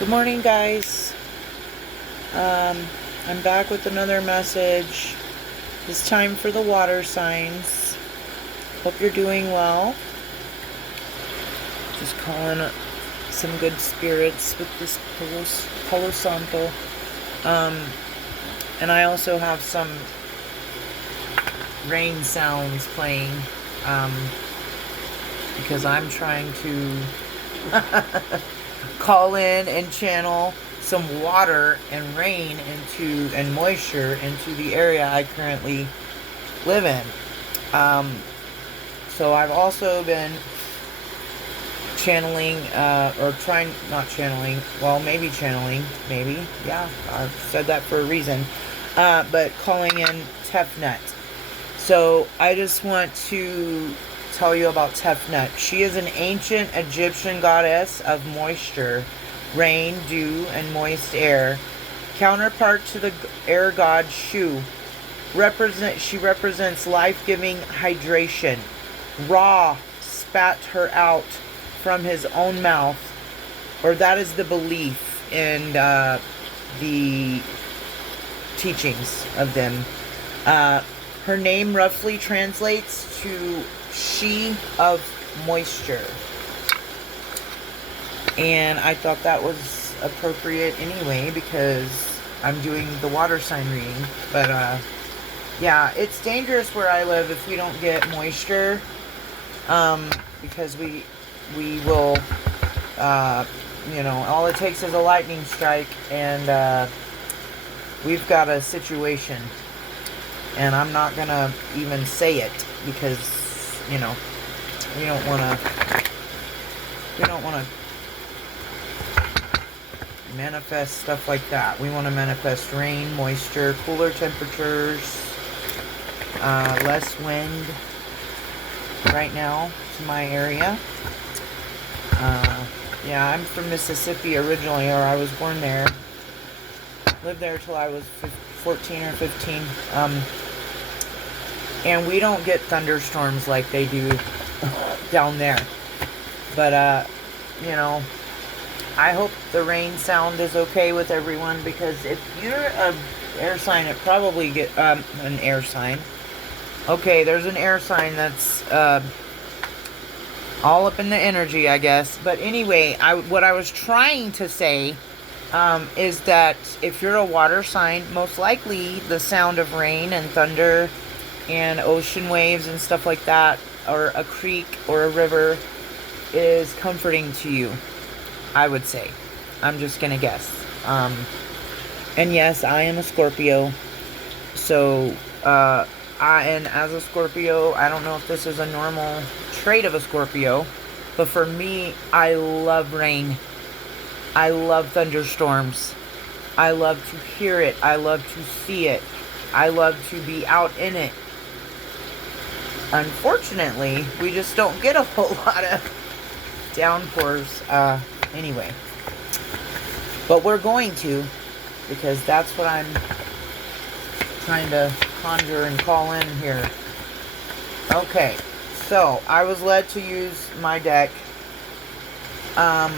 Good morning, guys. I'm back with another message. It's time for the water signs. Hope you're doing well. Just calling some good spirits with this Palo Santo. And I also have some rain sounds playing because I'm trying to call in and channel some water and rain and moisture into the area I currently live in. So I've also been channeling, maybe, yeah, I've said that for a reason, but calling in Tefnut. So I just want to tell you about Tefnut. She is an ancient Egyptian goddess of moisture, rain, dew, and moist air. Counterpart to the air god Shu. She represents life-giving hydration. Ra spat her out from his own mouth, or that is the belief in the teachings of them. Her name roughly translates to she of moisture. And I thought that was appropriate anyway because I'm doing the water sign reading. But yeah, it's dangerous where I live if we don't get moisture, because we will, all it takes is a lightning strike and we've got a situation. And I'm not gonna even say it because, we don't wanna manifest stuff like that. We want to manifest rain, moisture, cooler temperatures, less wind right now to my area. Yeah, I'm from Mississippi originally, or I was born there. Lived there till I was 14 or 15. And we don't get thunderstorms like they do down there. But, I hope the rain sound is okay with everyone, because if you're an air sign, it probably get an air sign. Okay, there's an air sign that's all up in the energy, I guess. But anyway, what I was trying to say is that if you're a water sign, most likely the sound of rain and thunder and ocean waves and stuff like that, or a creek or a river, is comforting to you, I would say. I'm just gonna guess. And yes, I am a Scorpio. So, and as a Scorpio, I don't know if this is a normal trait of a Scorpio, but for me, I love rain. I love thunderstorms. I love to hear it. I love to see it. I love to be out in it. Unfortunately, we just don't get a whole lot of downpours, anyway. But we're going to, because that's what I'm trying to conjure and call in here. Okay, so I was led to use my deck, my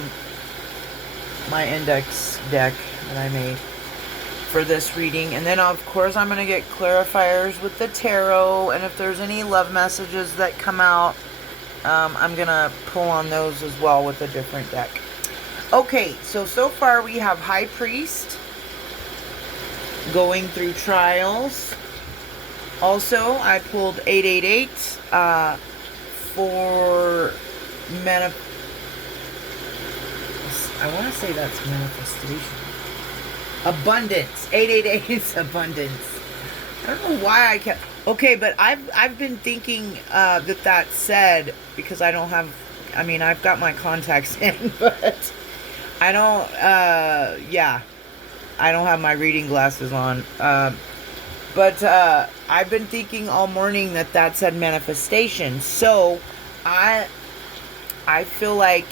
index deck that I made for this reading. And then, of course, I'm going to get clarifiers with the tarot, and if there's any love messages that come out, I'm going to pull on those as well with a different deck. Okay, so far we have High Priest going through trials. Also, I pulled 888 for I want to say that's manifestation. Abundance. 888 is abundance. I don't know why I kept... Okay, but I've been thinking that said, because I don't have... I mean, I've got my contacts in, but I don't... yeah. I don't have my reading glasses on. But I've been thinking all morning that said manifestation. So, I feel like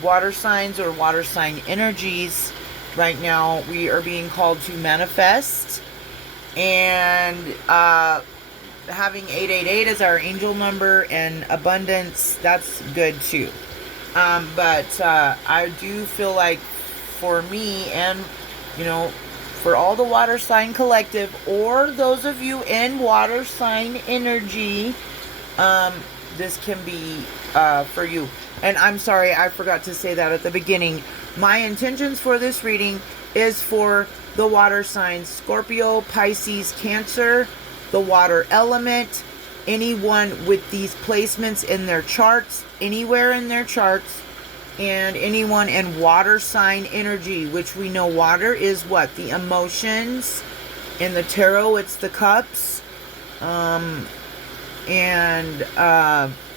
water signs or water sign energies, right now, we are being called to manifest. And having 888 as our angel number and abundance, that's good too. But I do feel like for me and, you know, for all the water sign collective, or those of you in water sign energy, this can be for you. And I'm sorry, I forgot to say that at the beginning. My intentions for this reading is for the water signs Scorpio, Pisces, Cancer, the water element, anyone with these placements in their charts, anywhere in their charts, and anyone in water sign energy, which we know water is what? The emotions. In the tarot, it's the cups. And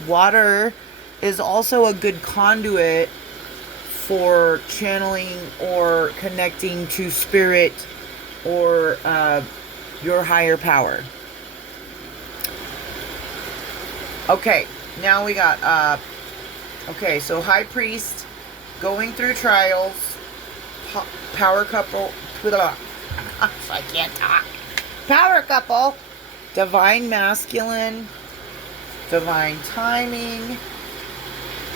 water is also a good conduit for channeling or connecting to spirit or your higher power. Okay, now we got, okay, so High Priest, going through trials, Power Couple, I can't talk. Power Couple, Divine Masculine, Divine Timing,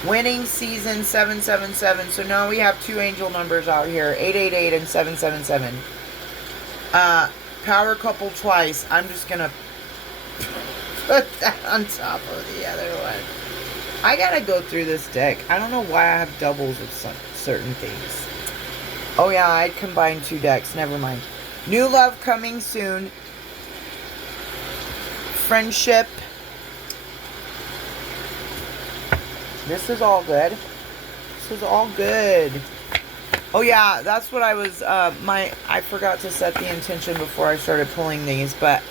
Winning Season 777. So now we have two angel numbers out here, 888 and 777. Power Couple twice. I'm just going to put that on top of the other one. I gotta go through this deck. I don't know why I have doubles of certain things. Oh yeah, I combined two decks. Never mind. New love coming soon. Friendship. This is all good. This is all good. Oh yeah, that's what I was, I forgot to set the intention before I started pulling these, but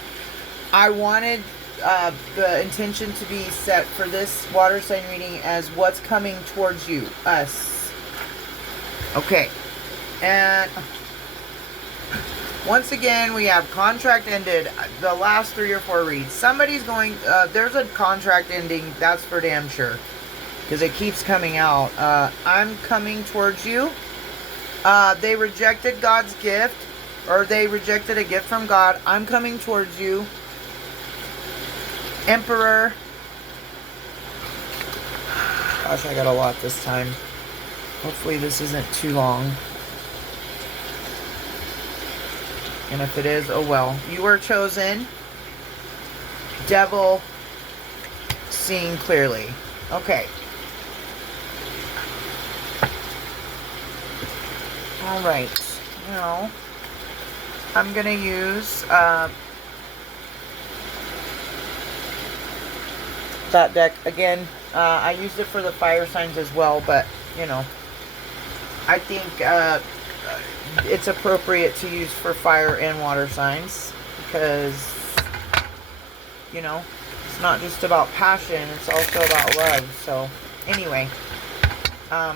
I wanted the intention to be set for this water sign reading as what's coming towards you, us. Okay. And once again, we have contract ended. The last 3 or 4 reads. Somebody's going, there's a contract ending, that's for damn sure. Because it keeps coming out. I'm coming towards you. They rejected God's gift. Or they rejected a gift from God. I'm coming towards you. Emperor. Gosh, I got a lot this time. Hopefully this isn't too long. And if it is, oh well. You are chosen. Devil. Seeing clearly. Okay. Alright. Now, I'm going to use that deck again. I used it for the fire signs as well, but you know, I think it's appropriate to use for fire and water signs because, you know, it's not just about passion, it's also about love. So anyway, I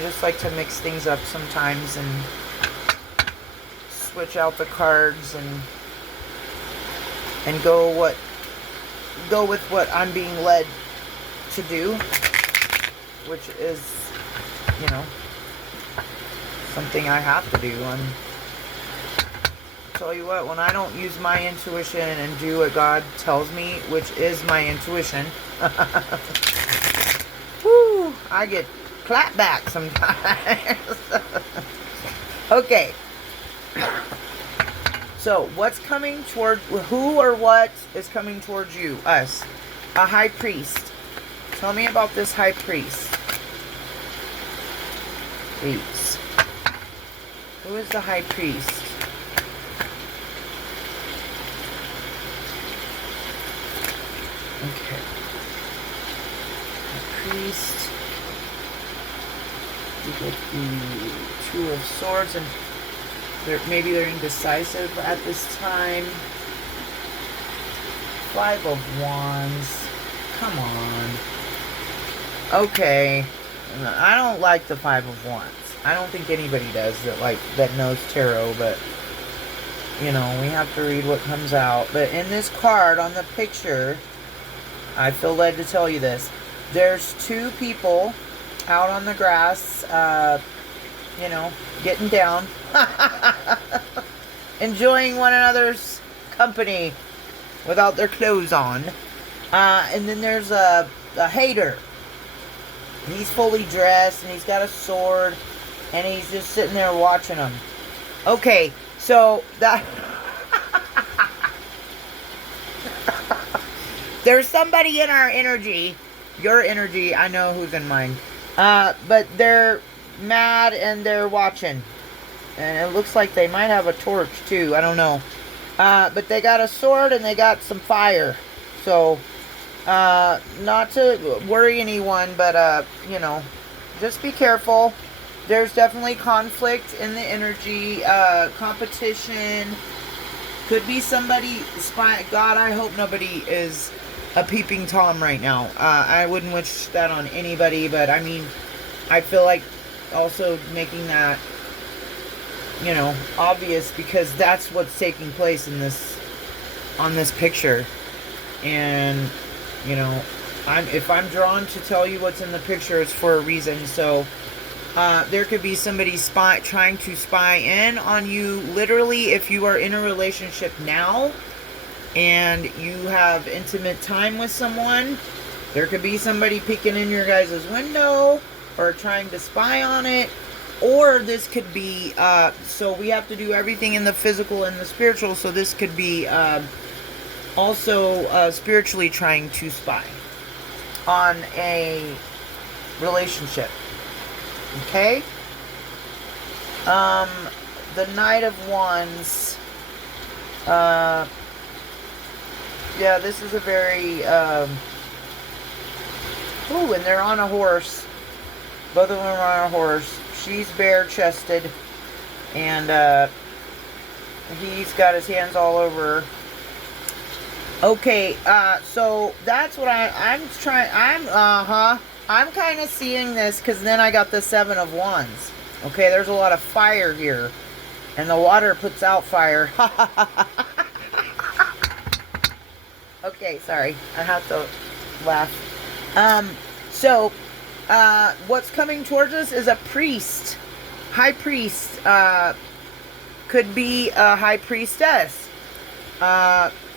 just like to mix things up sometimes and switch out the cards and go with what I'm being led to do, which is, you know, something I have to do. Tell you what, when I don't use my intuition and do what God tells me, which is my intuition, whoo, I get clapped back sometimes. Okay. So, what's coming toward, who or what is coming towards you? Us. A high priest. Tell me about this high priest. Please. Who is the high priest? Okay. High priest. You get the Two of Swords, and maybe they're indecisive at this time. Five of Wands. Come on. Okay. I don't like the Five of Wands. I don't think anybody does that knows tarot, but you know, we have to read what comes out. But in this card on the picture, I feel led to tell you this. There's two people out on the grass, you know, getting down. Enjoying one another's company without their clothes on. And then there's a hater. He's fully dressed and he's got a sword And he's just sitting there watching them. Okay, so that... There's somebody in our energy, your energy, I know who's in mine. But they're mad and they're watching. And it looks like they might have a torch too, I don't know. But they got a sword and they got some fire. So, not to worry anyone, but, you know, just be careful. There's definitely conflict in the energy, competition. Could be somebody spy. God, I hope nobody is a peeping Tom right now. I wouldn't wish that on anybody, but I mean, I feel like also making that, you know, obvious, because that's what's taking place in this, on this picture. And, you know, if I'm drawn to tell you what's in the picture, it's for a reason. So, there could be somebody trying to spy in on you. Literally, if you are in a relationship now and you have intimate time with someone, there could be somebody peeking in your guys' window or trying to spy on it. Or this could be, so we have to do everything in the physical and the spiritual. So this could be also spiritually trying to spy on a relationship. Okay? The Knight of Wands. Yeah, this is a very, ooh, and they're on a horse. Both of them are on a horse. She's bare-chested. And, he's got his hands all over her. Okay, so that's what I'm kind of seeing this, because then I got the Seven of Wands. Okay, there's a lot of fire here. And the water puts out fire. Okay, sorry. I have to laugh. So, what's coming towards us is a priest. High priest. Could be a high priestess.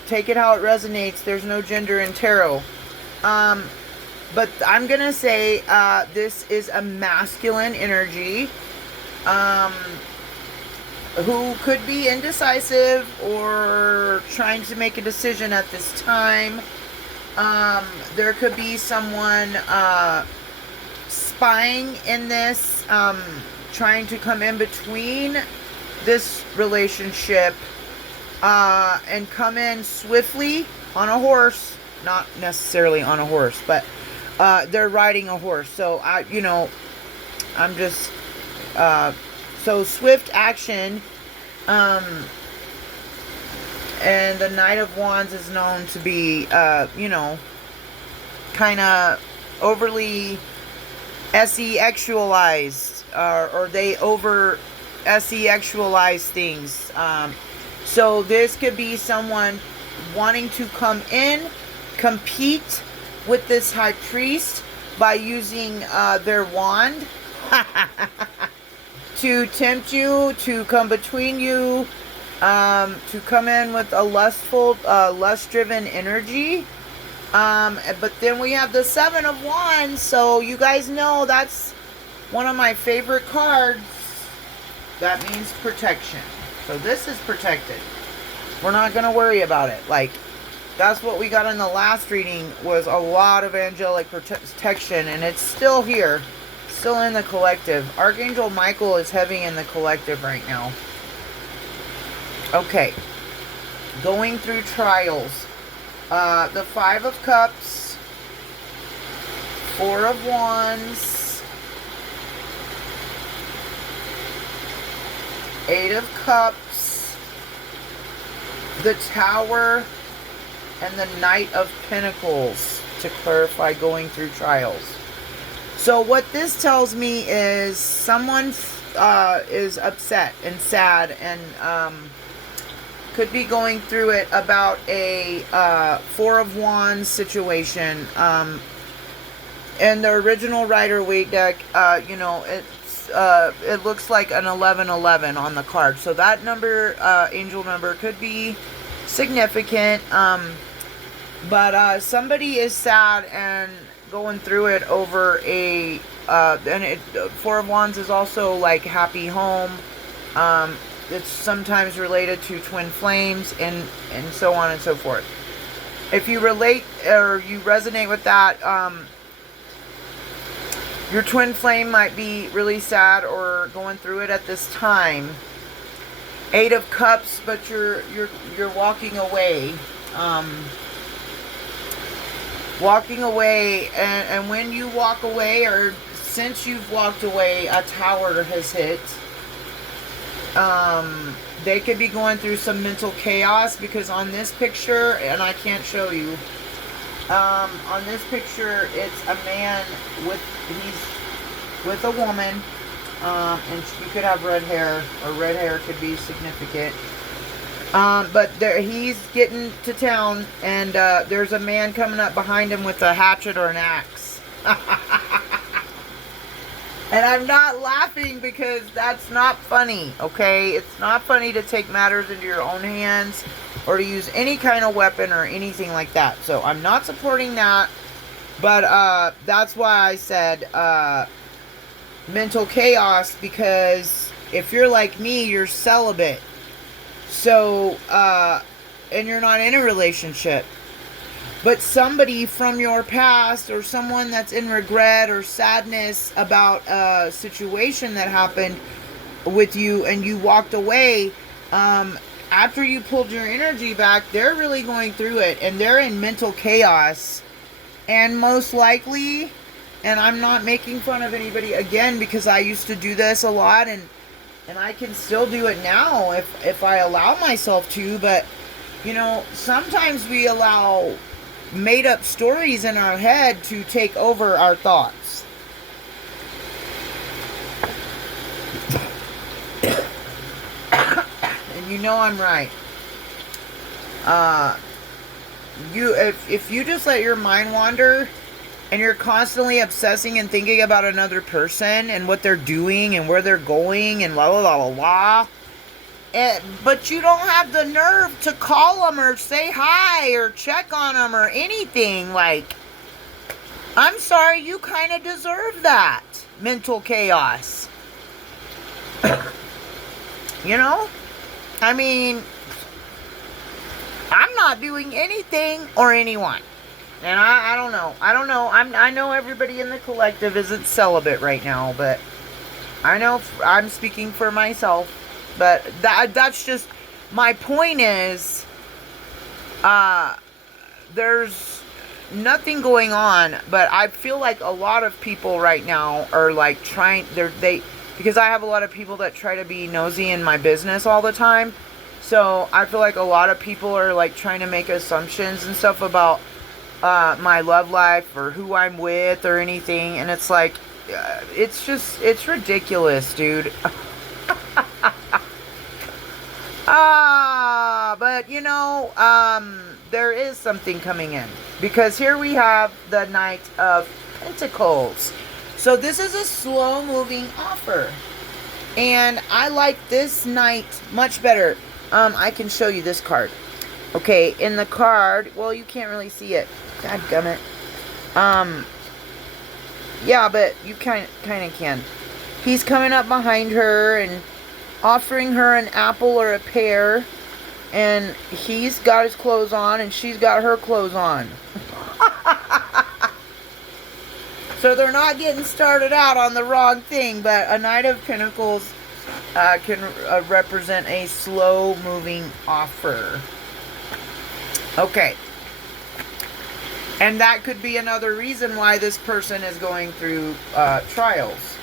Take it how it resonates. There's no gender in tarot. But I'm going to say this is a masculine energy who could be indecisive or trying to make a decision at this time. There could be someone spying in this, trying to come in between this relationship and come in swiftly on a horse. Not necessarily on a horse, but they're riding a horse. So I'm just so swift action. And the Knight of Wands is known to be kind of overly se-actualized, or they over se-actualize things. So this could be someone wanting to come in, compete with this high priest by using their wand to tempt you, to come between you, to come in with a lustful, lust-driven energy. But then we have the Seven of Wands, so you guys know that's one of my favorite cards. That means protection. So this is protected. We're not going to worry about it. Like, that's what we got in the last reading, was a lot of angelic protection, and it's still here. Still in the collective. Archangel Michael is heavy in the collective right now. Okay. Going through trials. The Five of Cups. Four of Wands. Eight of Cups. The Tower. And the Knight of Pentacles. To clarify, going through trials. So what this tells me is someone is upset and sad and could be going through it about a Four of Wands situation. And the original Rider-Waite deck, it looks like an 1111 on the card. So that number, angel number, could be significant. But somebody is sad and going through it over a Four of Wands is also like happy home. It's sometimes related to twin flames and so on and so forth. If you relate or you resonate with that, your twin flame might be really sad or going through it at this time. Eight of Cups, but you're walking away. Walking away, and when you walk away, or since you've walked away, a tower has hit. They could be going through some mental chaos, because on this picture, and I can't show you, on this picture, it's a man he's with a woman, and you could have red hair, or red hair could be significant. But he's getting to town, and there's a man coming up behind him with a hatchet or an axe. And I'm not laughing because that's not funny, okay? It's not funny to take matters into your own hands or to use any kind of weapon or anything like that. So I'm not supporting that, but that's why I said mental chaos, because if you're like me, you're celibate. So, and you're not in a relationship. But somebody from your past, or someone that's in regret or sadness about a situation that happened with you and you walked away, after you pulled your energy back, they're really going through it and they're in mental chaos. And most likely, and I'm not making fun of anybody again, because I used to do this a lot, and I can still do it now if I allow myself to, but you know, sometimes we allow made up stories in our head to take over our thoughts. And you know I'm right. If you just let your mind wander and you're constantly obsessing and thinking about another person and what they're doing and where they're going and blah blah blah blah blah, but you don't have the nerve to call them or say hi or check on them or anything. Like, I'm sorry, you kind of deserve that mental chaos. You know? I mean, I'm not doing anything or anyone. And I don't know. I know everybody in the collective isn't celibate right now, but I know I'm speaking for myself. But that's just, my point is, there's nothing going on, but I feel like a lot of people right now are like because I have a lot of people that try to be nosy in my business all the time. So I feel like a lot of people are like trying to make assumptions and stuff about my love life or who I'm with or anything. And it's like, it's ridiculous, dude. But you know, there is something coming in, because here we have the Knight of Pentacles. So this is a slow moving offer, and I like this Knight much better. I can show you this card. Okay, in the card, well, you can't really see it. God gummit. Yeah, but you kind of can. He's coming up behind her and offering her an apple or a pear, and he's got his clothes on and she's got her clothes on. So they're not getting started out on the wrong thing, but a Knight of Pentacles can represent a slow moving offer. Okay. And that could be another reason why this person is going through trials.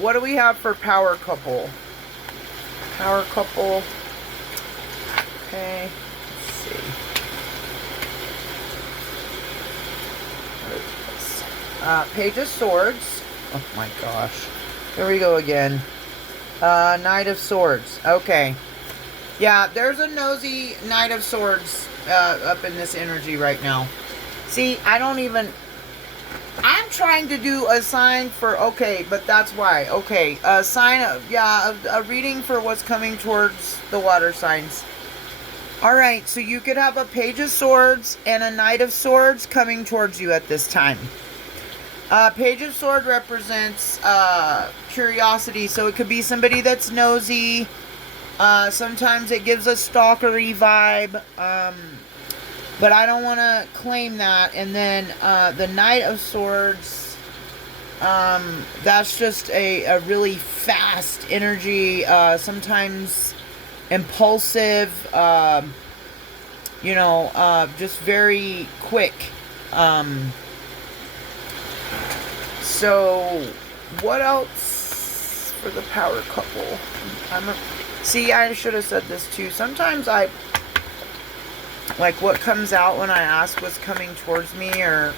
What do we have for power couple? Power couple. Okay. Let's see. What is this? Page of Swords. Oh my gosh. Here we go again. Knight of Swords. Okay. Yeah, there's a nosy Knight of Swords up in this energy right now. See, I'm trying to do a sign for, okay, but that's why. Okay, a sign of, yeah, a reading for what's coming towards the water signs. Alright, so you could have a Page of Swords and a Knight of Swords coming towards you at this time. Page of Sword represents curiosity, so it could be somebody that's nosy. Sometimes it gives a stalkery vibe, but I don't want to claim that. And then the Knight of Swords, that's just a really fast energy, sometimes impulsive, just very quick. So, what else for the power couple? See, I should have said this too. Sometimes like what comes out when I ask what's coming towards me, or,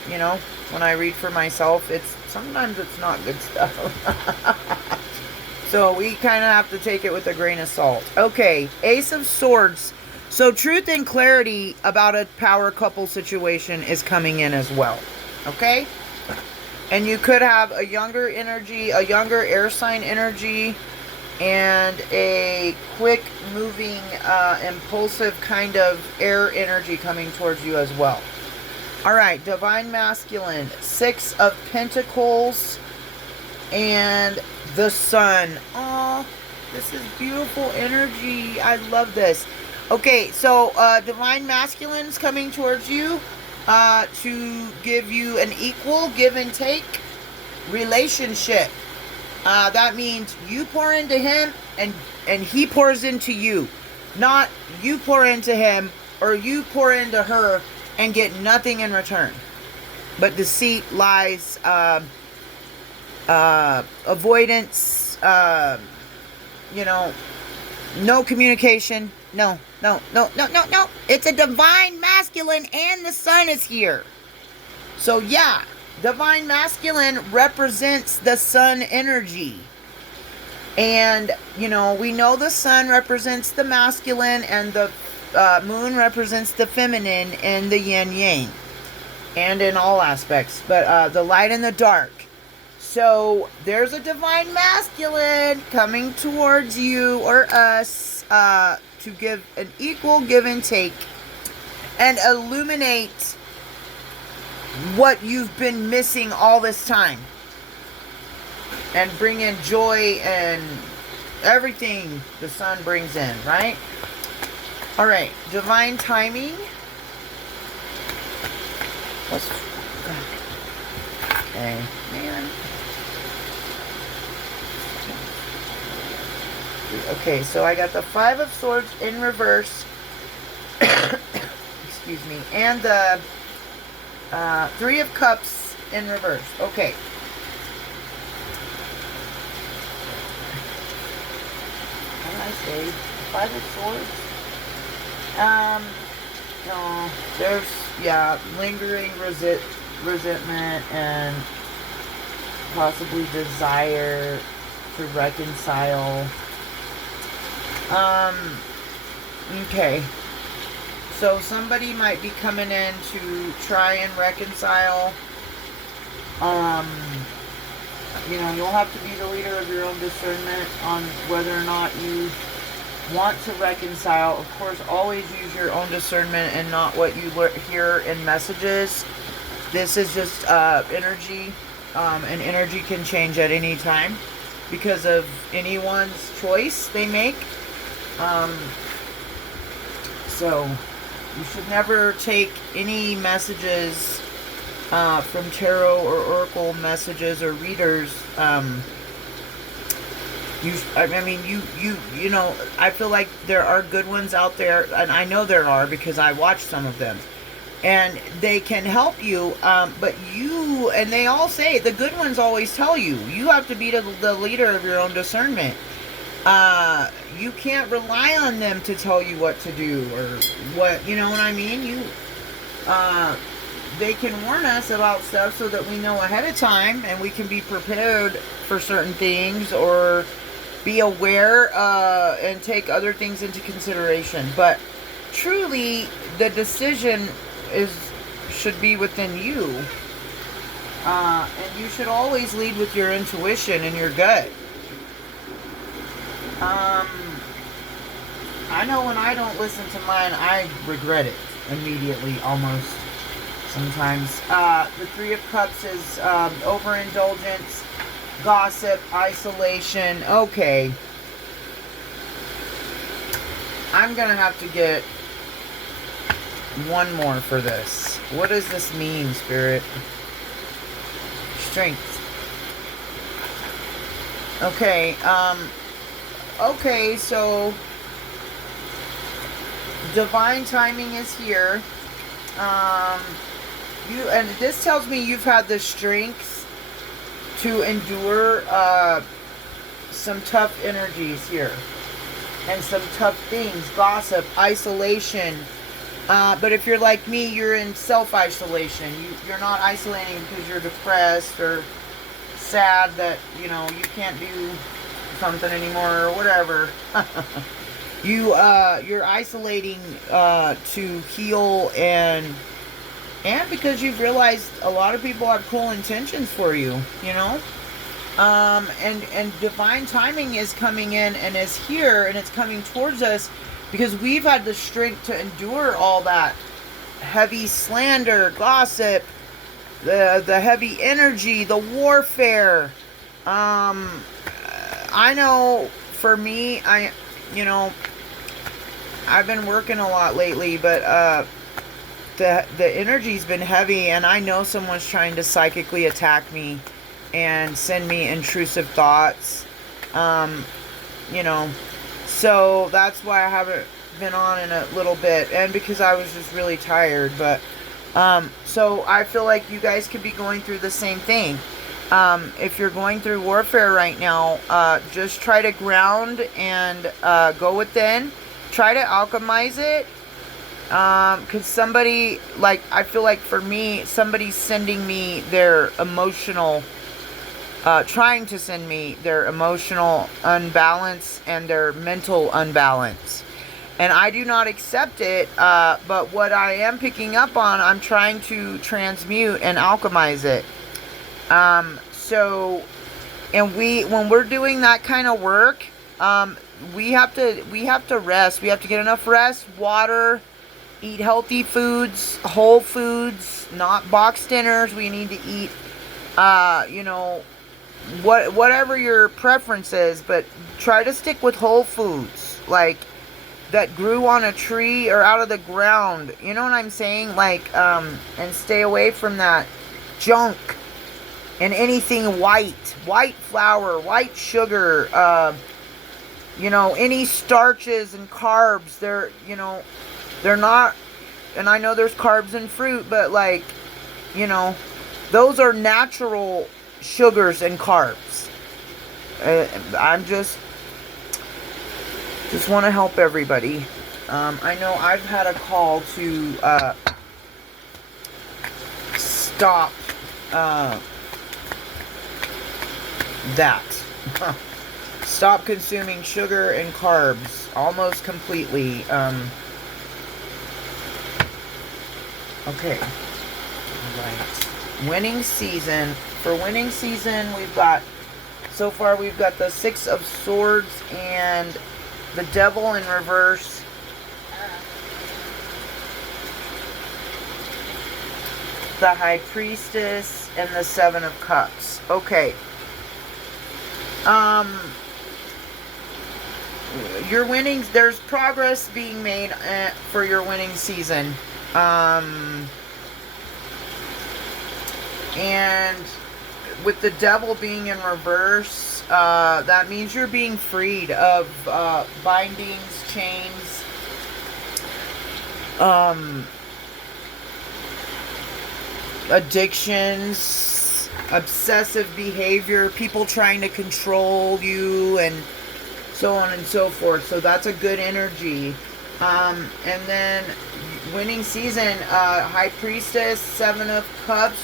when I read for myself, sometimes it's not good stuff. So we kind of have to take it with a grain of salt. Okay, Ace of Swords. So truth and clarity about a power couple situation is coming in as well. Okay? And you could have a younger energy, a younger air sign energy, and a quick moving, impulsive kind of air energy coming towards you as well. Alright, Divine Masculine, 6 of Pentacles, and the Sun. Oh, this is beautiful energy. I love this. Okay, so Divine Masculine's coming towards you to give you an equal give and take relationship. That means you pour into him and he pours into you. Not you pour into him or you pour into her and get nothing in return. But deceit, lies, avoidance, no communication. No. It's a Divine Masculine and the Sun is here. So yeah, Divine Masculine represents the Sun energy. And, we know the Sun represents the masculine and the Moon represents the feminine and the yin yang. And in all aspects. But the light and the dark. So there's a Divine Masculine coming towards you or us to give an equal give and take and illuminate what you've been missing all this time and bring in joy and everything the Sun brings in, right? All right, Divine Timing. Okay, man. Okay, so I got the 5 of Swords in reverse. Excuse me. And the 3 of Cups in reverse. Okay. How did I say? 5 of Swords? No. There's, lingering resentment and possibly desire to reconcile. Okay. So somebody might be coming in to try and reconcile. You'll have to be the leader of your own discernment on whether or not you want to reconcile. Of course, always use your own discernment and not what you hear in messages. This is just energy, and energy can change at any time because of anyone's choice they make. So you should never take any messages from tarot or oracle messages or readers. I feel like there are good ones out there, and I know there are because I watch some of them, and they can help you. But and they all say the good ones always tell you have to be the leader of your own discernment. You can't rely on them to tell you what to do or what, you know what I mean? They can warn us about stuff so that we know ahead of time and we can be prepared for certain things or be aware and take other things into consideration. But truly, the decision should be within you. And you should always lead with your intuition and your gut. I know when I don't listen to mine, I regret it immediately, almost. sometimes. The Three of Cups is overindulgence, gossip, isolation. Okay. I'm going to have to get one more for this. What does this mean, Spirit? Strength. Okay, okay, so divine timing is here. And this tells me you've had the strength to endure some tough energies here and some tough things, gossip, isolation. But if you're like me, you're in self-isolation. You're not isolating because you're depressed or sad that, you know, you can't do something anymore or whatever. You're isolating to heal and because you've realized a lot of people have cool intentions for you, you know? And divine timing is coming in and is here and it's coming towards us because we've had the strength to endure all that heavy slander, gossip, the heavy energy, the warfare. I know for me, I've been working a lot lately, but the energy's been heavy, and I know someone's trying to psychically attack me and send me intrusive thoughts. So that's why I haven't been on in a little bit, and because I was just really tired. But so I feel like you guys could be going through the same thing. If you're going through warfare right now, just try to ground and go within. Try to alchemize it. Because somebody, like, I feel like for me, somebody's sending me their emotional, trying to send me their emotional unbalance and their mental unbalance. And I do not accept it, but what I am picking up on, I'm trying to transmute and alchemize it. When we're doing that kind of work, we have to rest. We have to get enough rest, water, eat healthy foods, whole foods, not boxed dinners. We need to eat, whatever your preference is, but try to stick with whole foods, like that grew on a tree or out of the ground. You know what I'm saying? Like, and stay away from that junk and anything white flour, white sugar, any starches and carbs. They're not, and I know there's carbs in fruit, but those are natural sugars and carbs. I'm just want to help everybody. I know I've had a call to stop that. Stop consuming sugar and carbs almost completely. Okay. Right. Winning season. For winning season, so far we've got the Six of Swords and the Devil in reverse. The High Priestess and the Seven of Cups. Okay. Your winnings, there's progress being made for your winning season. And with the Devil being in reverse, that means you're being freed of bindings, chains, addictions, obsessive behavior, people trying to control you, and so on and so forth. So that's a good energy. And then winning season, High Priestess, Seven of Cups.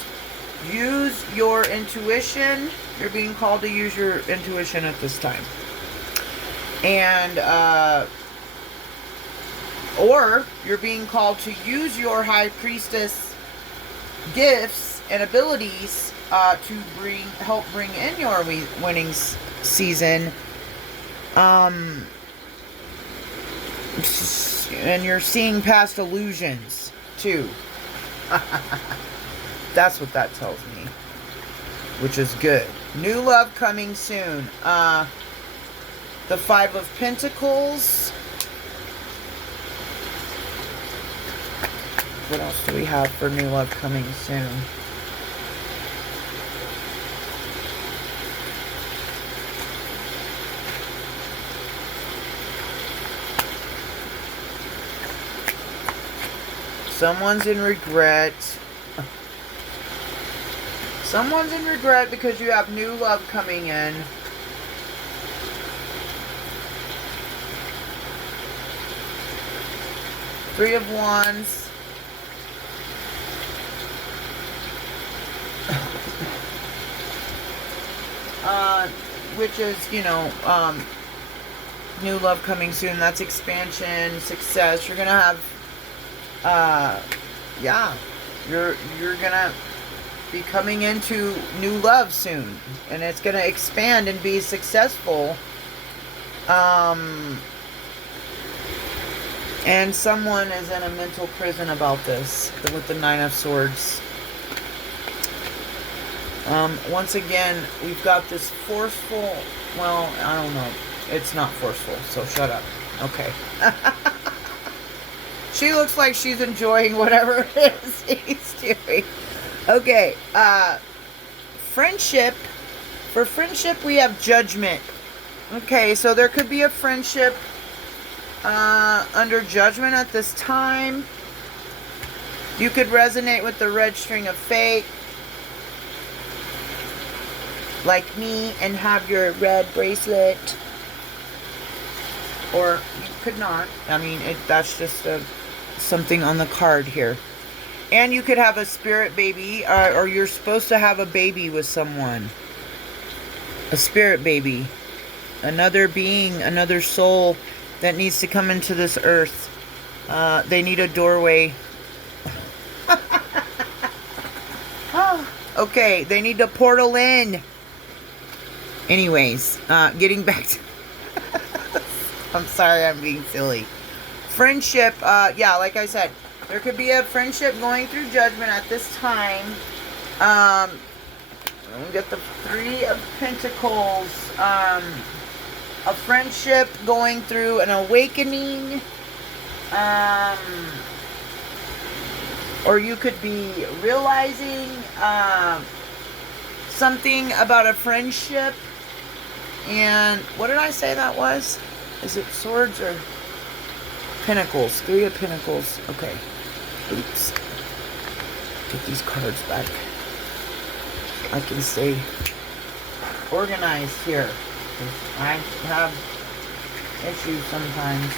Use your intuition. You're being called to use your intuition at this time. And, or you're being called to use your High Priestess gifts and abilities to help bring in your winning season. And you're seeing past illusions too. That's what that tells me, which is good. New love coming soon. The Five of Pentacles. What else do we have for new love coming soon? Someone's in regret. Someone's in regret because you have new love coming in. Three of Wands. Which is, you know, new love coming soon. That's expansion, success. You're gonna have, yeah, you're gonna be coming into new love soon, and it's gonna expand and be successful. And someone is in a mental prison about this with the Nine of Swords. Once again, we've got this forceful, well, I don't know. It's not forceful, so shut up. Okay. She looks like she's enjoying whatever it is he's doing. Okay, friendship. For friendship, we have judgment. Okay, so there could be a friendship under judgment at this time. You could resonate with the red string of fate, like me, and have your red bracelet. Or you could not. I mean, that's just something on the card here. And you could have a spirit baby, or you're supposed to have a baby with someone. A spirit baby. Another being, another soul that needs to come into this earth. They need a doorway. Okay, they need a portal in. Anyways, getting back to... I'm sorry, I'm being silly. Friendship, yeah, like I said, there could be a friendship going through judgment at this time. We get the Three of Pentacles. A friendship going through an awakening. Or you could be realizing something about a friendship. And what did I say that was? Is it swords or pentacles? Three of Pentacles. Okay. Oops. Get these cards back. I can stay organized here. I have issues sometimes.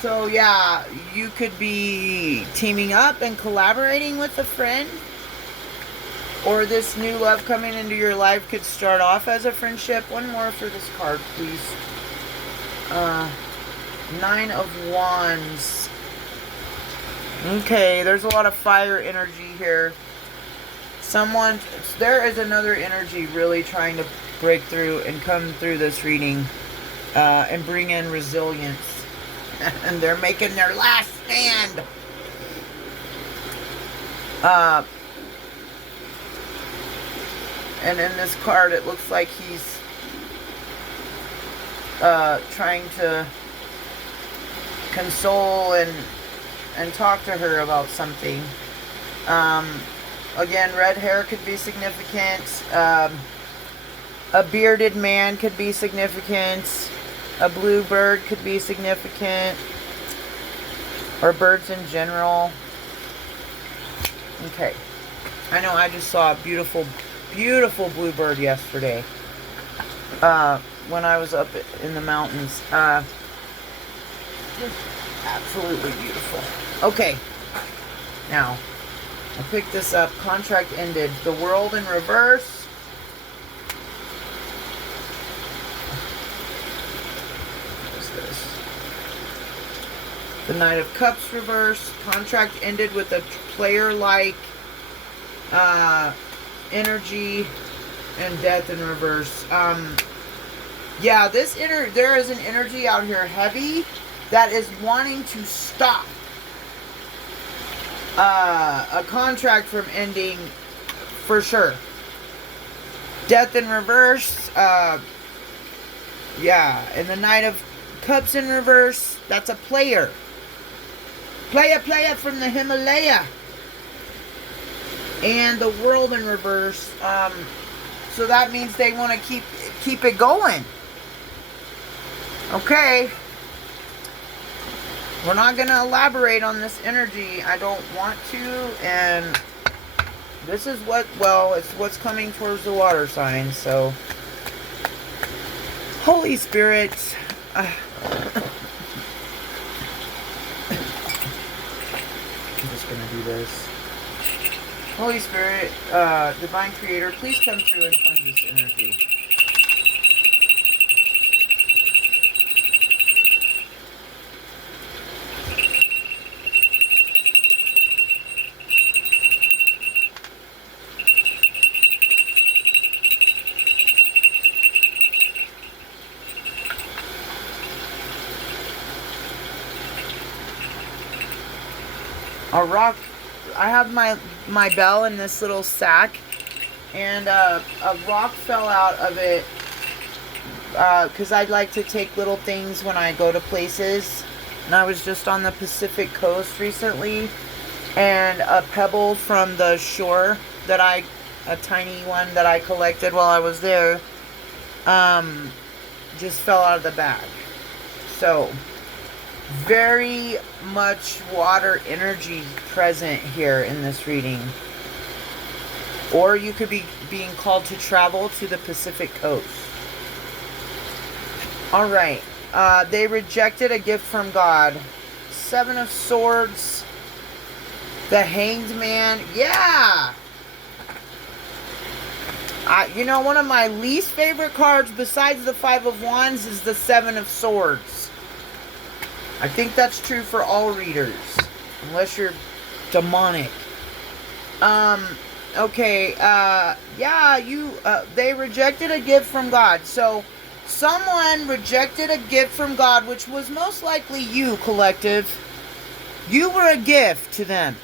So yeah, you could be teaming up and collaborating with a friend. Or this new love coming into your life could start off as a friendship. One more for this card, please. Nine of Wands. Okay, there's a lot of fire energy here. There is another energy really trying to break through and come through this reading and bring in resilience. And they're making their last stand. And in this card, it looks like he's trying to console and talk to her about something. Again, red hair could be significant. A bearded man could be significant. A blue bird could be significant. Or birds in general. Okay. I know I just saw a beautiful blue bird yesterday. When I was up in the mountains. Just absolutely beautiful. Okay. Now, I picked this up. Contract ended. The World in reverse. What is this? The Knight of Cups reverse. Contract ended with a player-like energy and death in reverse. Yeah, there is an energy out here heavy that is wanting to stop. a contract from ending for sure. Death in reverse, yeah, and the Knight of Cups in reverse, that's a player. Player from the Himalaya. And the World in reverse, so that means they want to keep it going. Okay. We're not going to elaborate on this energy. I don't want to, and this is it's what's coming towards the water sign, so Holy Spirit, I'm just going to do this. Holy Spirit, Divine Creator, please come through and cleanse this energy. A rock, I have my bell in this little sack, and a rock fell out of it, because I'd like to take little things when I go to places, and I was just on the Pacific coast recently, and a pebble from the shore a tiny one that I collected while I was there, just fell out of the bag. So very much water energy present here in this reading. Or you could be being called to travel to the Pacific coast. Alright. They rejected a gift from God. Seven of Swords. The Hanged Man. Yeah! You know, one of my least favorite cards besides the Five of Wands is the Seven of Swords. I think that's true for all readers, unless you're demonic. Okay, yeah, they rejected a gift from God. So, someone rejected a gift from God, which was most likely you, collective. You were a gift to them.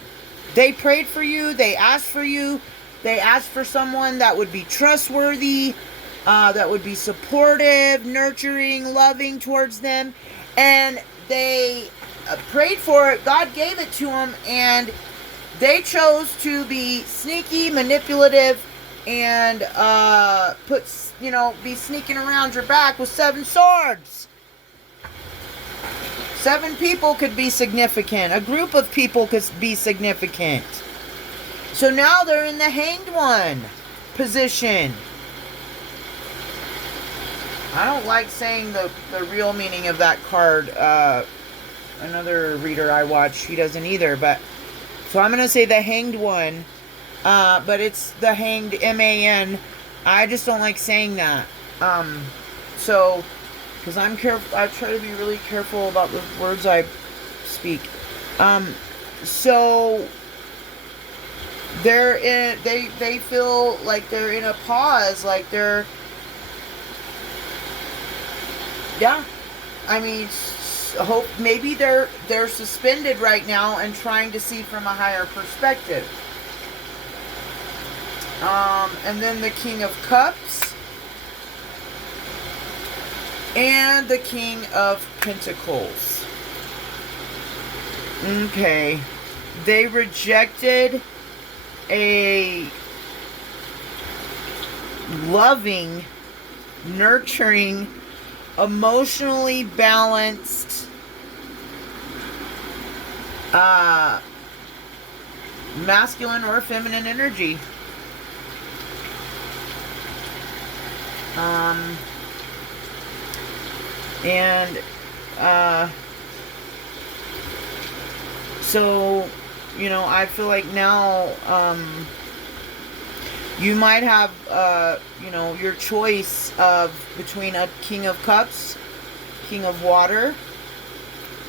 They prayed for you, they asked for you, they asked for someone that would be trustworthy, that would be supportive, nurturing, loving towards them, and they prayed for it, God gave it to them, and they chose to be sneaky, manipulative, and be sneaking around your back with 7 swords. 7 people could be significant. A group of people could be significant. So now they're in the Hanged One position. I don't like saying the real meaning of that card. Another reader I watch, he doesn't either. But so I'm going to say the Hanged One. But it's the Hanged, M-A-N. I just don't like saying that. Because I'm careful. I try to be really careful about the words I speak. So they're in. They feel like they're in a pause. Like they're. Yeah, I mean, hope maybe they're suspended right now and trying to see from a higher perspective. And then the King of Cups and the King of Pentacles. Okay, they rejected a loving, nurturing, emotionally balanced, masculine or feminine energy. So, you know, I feel like now, you might have, your choice of between a King of Cups, King of Water,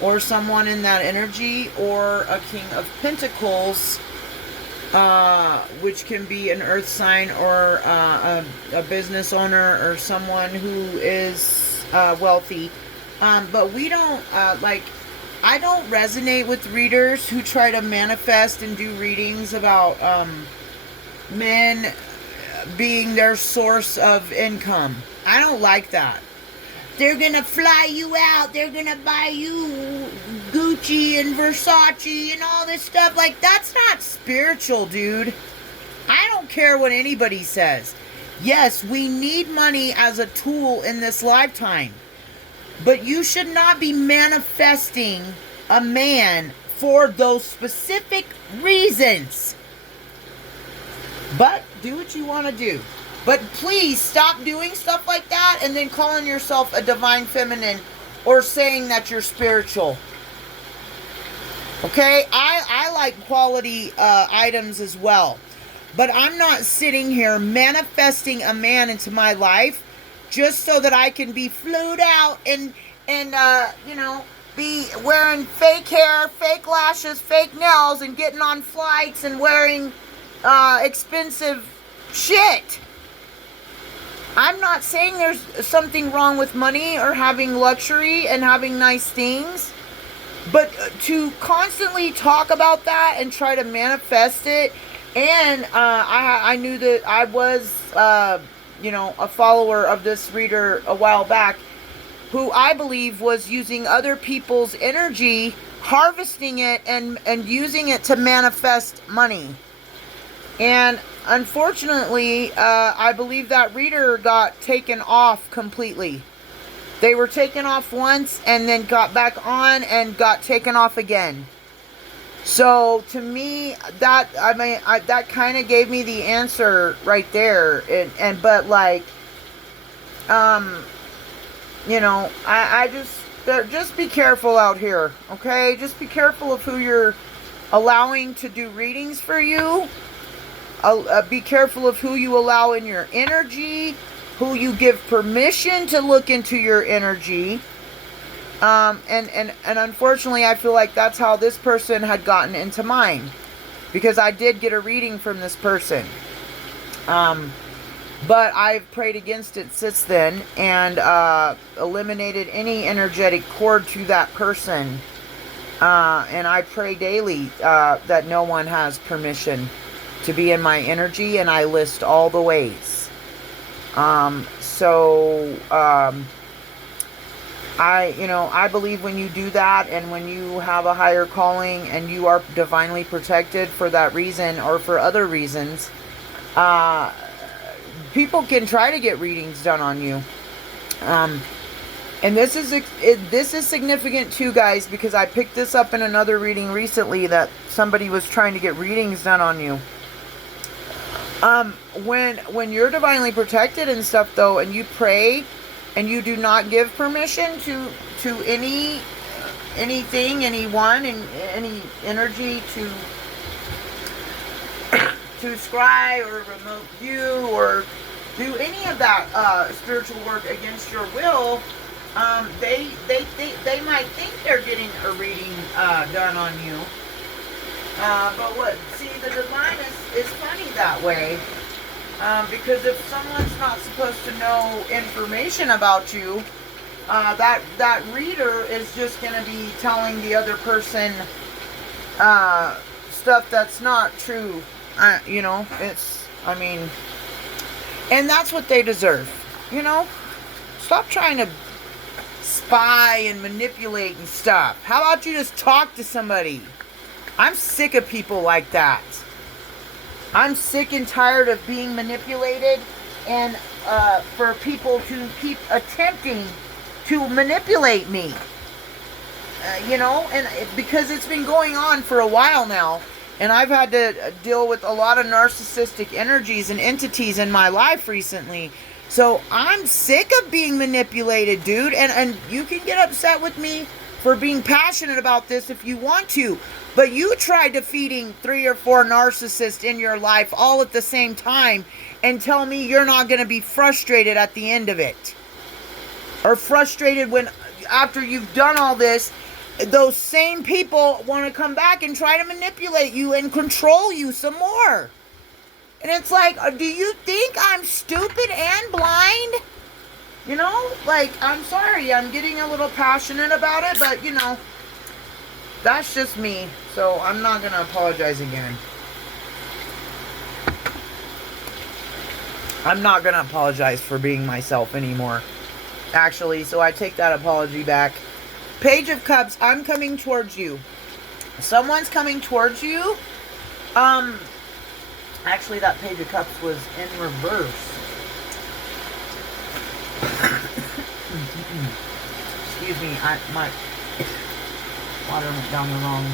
or someone in that energy, or a King of Pentacles, which can be an earth sign or a business owner or someone who is wealthy. But we don't, I don't resonate with readers who try to manifest and do readings about men being their source of income. I don't like that. They're gonna fly you out. They're gonna buy you Gucci and Versace and all this stuff. Like, that's not spiritual, dude. I don't care what anybody says. Yes, we need money as a tool in this lifetime. But you should not be manifesting a man for those specific reasons. But do what you want to do. But please stop doing stuff like that and then calling yourself a divine feminine or saying that you're spiritual. Okay? I like quality items as well. But I'm not sitting here manifesting a man into my life just so that I can be flued out and be wearing fake hair, fake lashes, fake nails, and getting on flights and wearing expensive shit. I'm not saying there's something wrong with money or having luxury and having nice things, but to constantly talk about that and try to manifest it, and I knew that I was, a follower of this reader a while back, who I believe was using other people's energy, harvesting it, and using it to manifest money. And unfortunately, I believe that reader got taken off completely. They were taken off once and then got back on and got taken off again. So to me, that kind of gave me the answer right there. Just be careful out here, okay? Just be careful of who you're allowing to do readings for you. Be careful of who you allow in your energy, who you give permission to look into your energy. And unfortunately, I feel like that's how this person had gotten into mine, because I did get a reading from this person. But I've prayed against it since then and eliminated any energetic cord to that person. And I pray daily that no one has permission to be in my energy, and I list all the ways. I believe when you do that, and when you have a higher calling and you are divinely protected for that reason or for other reasons, people can try to get readings done on you. And this is significant too, guys, because I picked this up in another reading recently that somebody was trying to get readings done on you. When you're divinely protected and stuff, though, and you pray and you do not give permission to anything, anyone, and any energy to scry or remote view or do any of that spiritual work against your will, they might think they're getting a reading done on you. The divine is funny that way. Because if someone's not supposed to know information about you, that reader is just going to be telling the other person stuff that's not true. And that's what they deserve. Stop trying to spy and manipulate and stuff. How about you just talk to somebody? I'm sick of people like that. I'm sick and tired of being manipulated and for people to keep attempting to manipulate me. Because it's been going on for a while now, and I've had to deal with a lot of narcissistic energies and entities in my life recently. So I'm sick of being manipulated, dude, and you can get upset with me for being passionate about this if you want to, but you try defeating 3 or 4 narcissists in your life all at the same time and tell me you're not going to be frustrated at the end of it, or frustrated when after you've done all this, those same people want to come back and try to manipulate you and control you some more. And it's like, do you think I'm stupid and blind? I'm sorry, I'm getting a little passionate about it, but that's just me. So I'm not going to apologize again. I'm not going to apologize for being myself anymore. Actually, so I take that apology back. Page of Cups, I'm coming towards you. Someone's coming towards you. Actually, that Page of Cups was in reverse. Excuse me, my water went down the wrong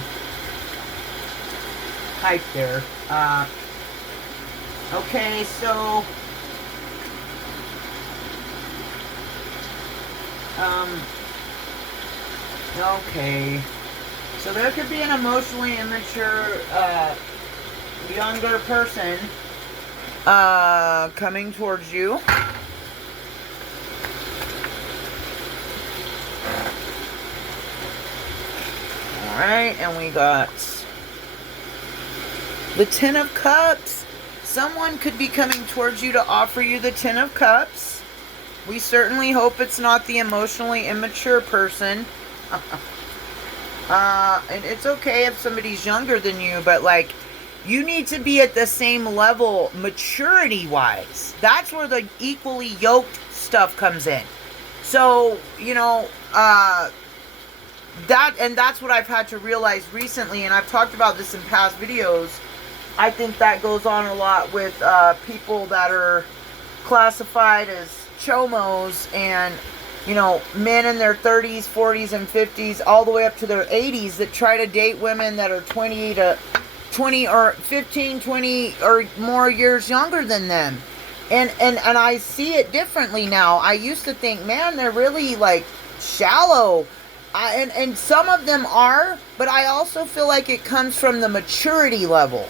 pipe there. Okay, so okay. So there could be an emotionally immature, younger person, coming towards you. Alright, and we got the Ten of Cups. Someone could be coming towards you to offer you the Ten of Cups. We certainly hope it's not the emotionally immature person. And it's okay if somebody's younger than you, but like, you need to be at the same level maturity-wise. That's where the equally yoked stuff comes in. So, you know, that's what I've had to realize recently, and I've talked about this in past videos. I think that goes on a lot with people that are classified as chomos, and you know, men in their 30s, 40s, and 50s, all the way up to their 80s that try to date women that are 20 or 15, 20 or more years younger than them. And I see it differently now. I used to think, man, they're really like shallow. And some of them are, but I also feel like it comes from the maturity level.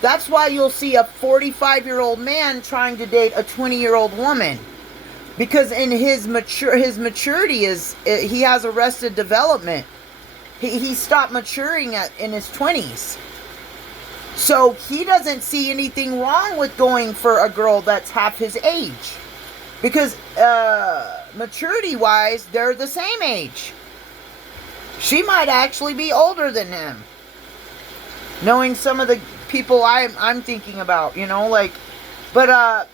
That's why you'll see a 45-year-old man trying to date a 20-year-old woman. Because in his maturity is, he has arrested development. He stopped maturing in his 20s. So he doesn't see anything wrong with going for a girl that's half his age. Because maturity-wise, they're the same age. She might actually be older than him. Knowing some of the people I'm thinking about, you know, like, but,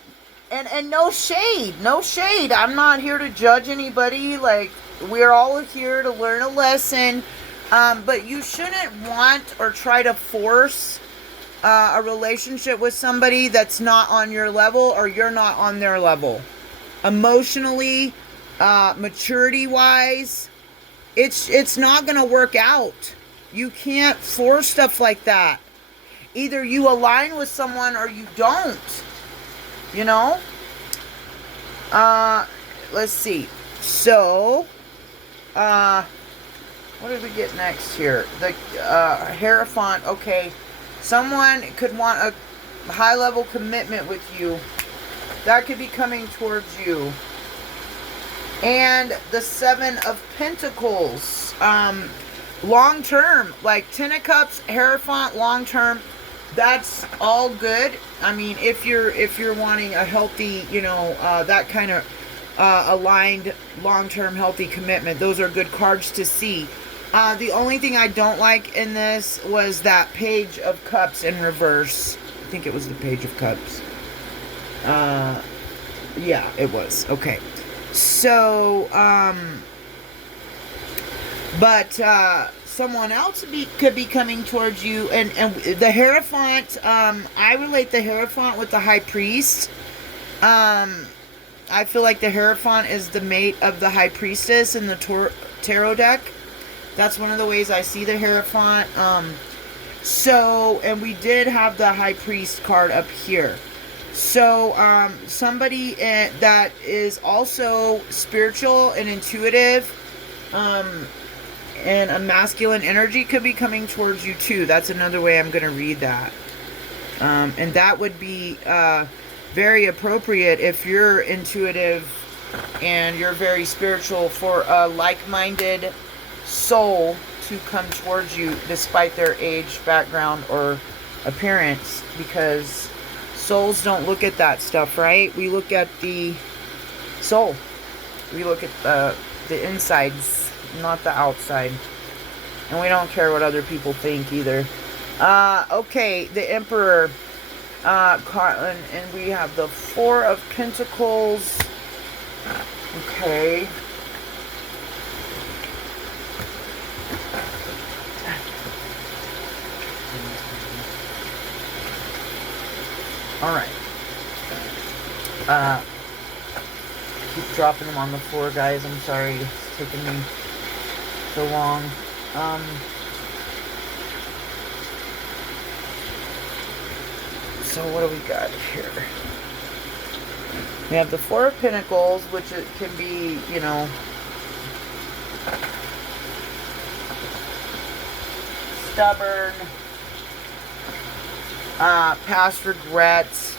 and no shade, no shade. I'm not here to judge anybody. Like, we're all here to learn a lesson. But you shouldn't want or try to force a relationship with somebody that's not on your level, or you're not on their level. Emotionally, maturity-wise, it's not going to work out. You can't force stuff like that. Either you align with someone or you don't. You know? Let's see. So, what did we get next here? The Hierophant. Okay. Someone could want a high-level commitment with you. That could be coming towards you. And the Seven of Pentacles. Long term, like Ten of Cups, Hierophant, long term. That's all good. I mean, if you're wanting a healthy, you know, that kind of aligned, long-term, healthy commitment, those are good cards to see. The only thing I don't like in this was that Page of Cups in reverse. I think it was the Page of Cups. Yeah, it was. Okay. So, but someone else could be coming towards you, and the Hierophant, I relate the Hierophant with the High Priest. I feel like the Hierophant is the mate of the High Priestess in the tarot deck. That's one of the ways I see the Hierophant. So, and we did have the High Priest card up here. So, somebody that is also spiritual and intuitive, and a masculine energy could be coming towards you too. That's another way I'm going to read that. And that would be very appropriate if you're intuitive and you're very spiritual, for a like-minded soul to come towards you despite their age, background, or appearance. Because souls don't look at that stuff, right? We look at the soul. We look at the insides, not the outside. And we don't care what other people think either. Okay, the Emperor. And we have the Four of Pentacles. Okay. All right. Keep dropping them on the floor, guys. I'm sorry it's taking me so long. So what do we got here? We have the Four of Pentacles, which it can be, you know, stubborn, past regrets,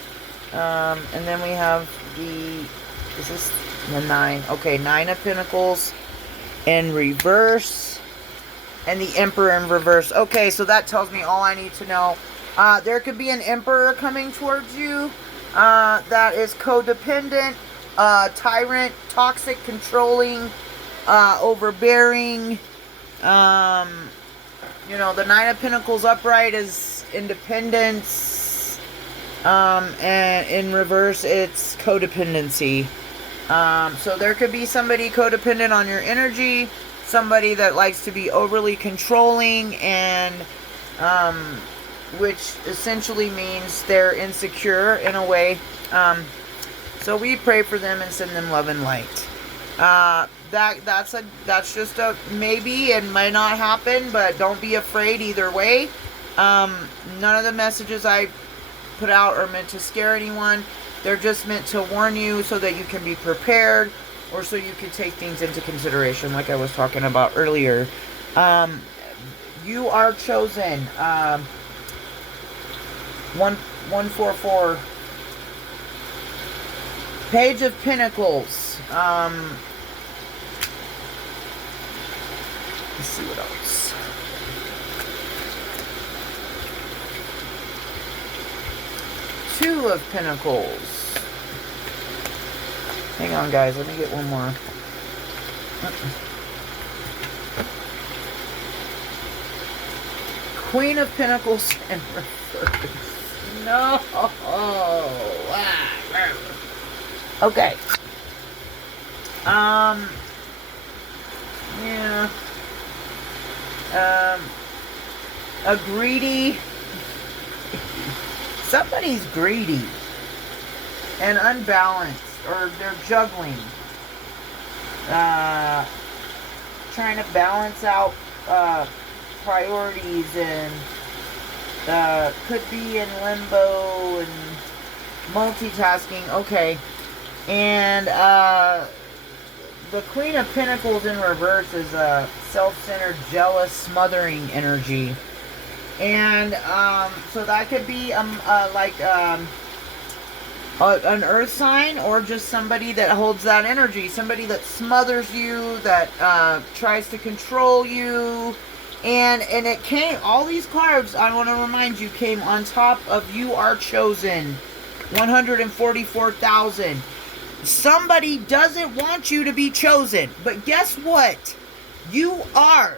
and then we have is this the Nine? Okay, Nine of Pentacles in reverse, and the Emperor in reverse. Okay, so that tells me all I need to know. There could be an Emperor coming towards you that is codependent, tyrant, toxic, controlling, overbearing. You know, the Nine of Pentacles upright is independence, and in reverse it's codependency. So there could be somebody codependent on your energy, somebody that likes to be overly controlling, and which essentially means they're insecure in a way. So we pray for them and send them love and light. That's just a maybe. It might not happen, but don't be afraid either way. None of the messages I put out are meant to scare anyone. They're just meant to warn you so that you can be prepared, or so you can take things into consideration, like I was talking about earlier. You are chosen. 144. Page of Pentacles. Let's see what else. Two of Pentacles. Hang on, guys. Let me get one more. Queen of Pentacles and reverse. No. Okay. Yeah. A greedy. Somebody's greedy and unbalanced, or they're juggling. Trying to balance out priorities, and could be in limbo and multitasking. Okay. And the Queen of Pentacles in reverse is a self-centered, jealous, smothering energy. And so that could be like an earth sign, or just somebody that holds that energy. Somebody that smothers you, that tries to control you. And it came, all these cards, I want to remind you, came on top of You Are Chosen. 144,000. Somebody doesn't want you to be chosen. But guess what? You are.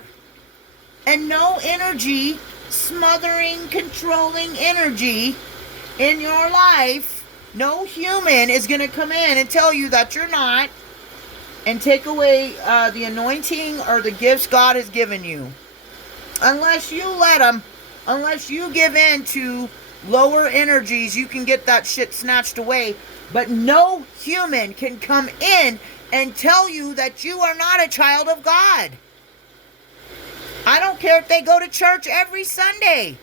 And no energy, smothering, controlling energy in your life, no human is going to come in and tell you that you're not, and take away the anointing or the gifts God has given you. Unless you let them, unless you give in to lower energies, you can get that shit snatched away. But no human can come in and tell you that you are not a child of God. I don't care if they go to church every Sunday.